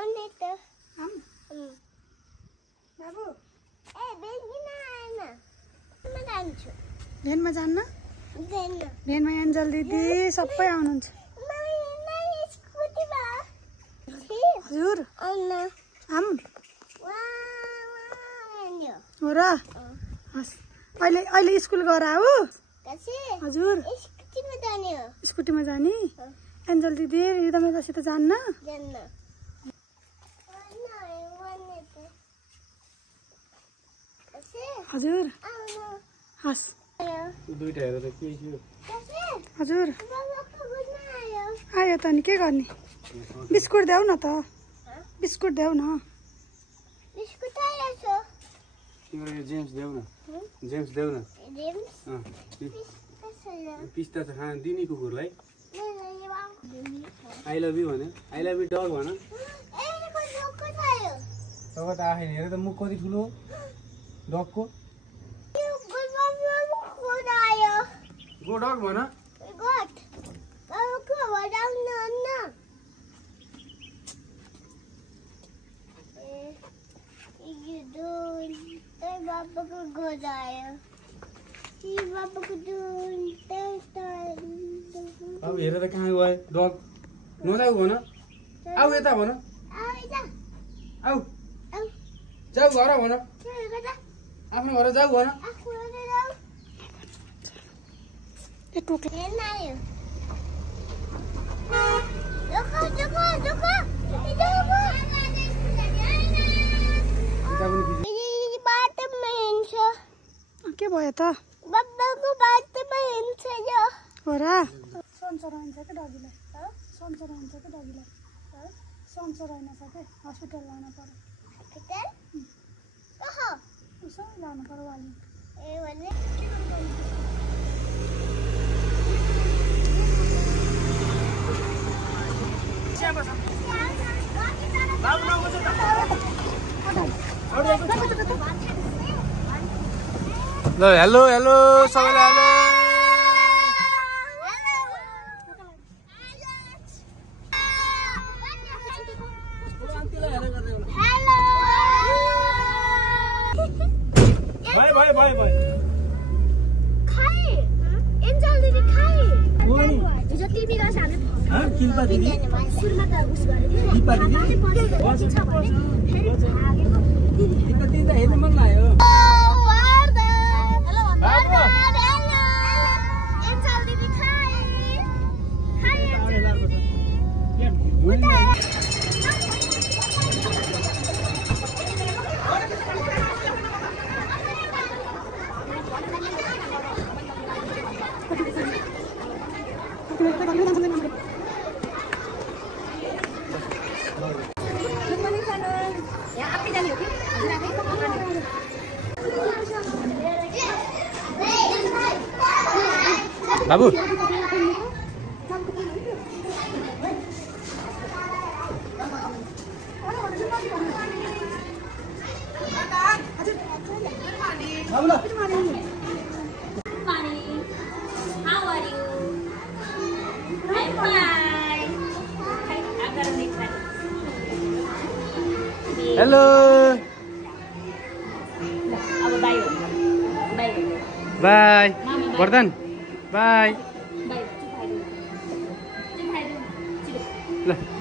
आउने त आम बाबु ए बेगिन आएन म जान्छु भेनमा जान्न भेनमा एन्जल दिदी सबै आउनुहुन्छ हजुर आउन आम हो र हस् अहिले स्कुल गएर आऊ हजुर स्कुटीमा जाने एन्जल दिदी रिदम दासित जान्न हजुर हस् दुईटा हेरेर के थियो हजुर आयो त नि के गर्ने बिस्कुट देऊ न त बिस्कुट देऊ न तिम्रो यो जेम्स देऊ न जेम्स देऊ न पिस्ता त खान दिने कुकुरलाई आई लभ यु भने आई लभ यु डग भन तब त आएन हेर त मुख कति ठुलो डगको गो डग भन अब हेर त कहाँ गयो डग नजाऊ भन आऊ यता भन आऊ जाऊ घर भन आफ्नो घर जाऊ भन के भयो त हो र सन्चो रहन्छ कि डगीलाई सन्चो रहन्छ कि डगीलाई सन्चो रहेन छ कि हस्पिटल लानु पर्यो उसो लानु पर्यो वाली ल हेलो हेलो सबैलाई hello bye bye bye bye खाए एन्जल दिदी खाए हिजो टिभी गर्छ हामीले किल्पा दिदी सुरुमा त उस गरेको किल्पा दिदी पछि छ भने फेरि भागेको कति त हेर्न मन लाग्यो बाबु हेलो बाय वर्धन बाय ल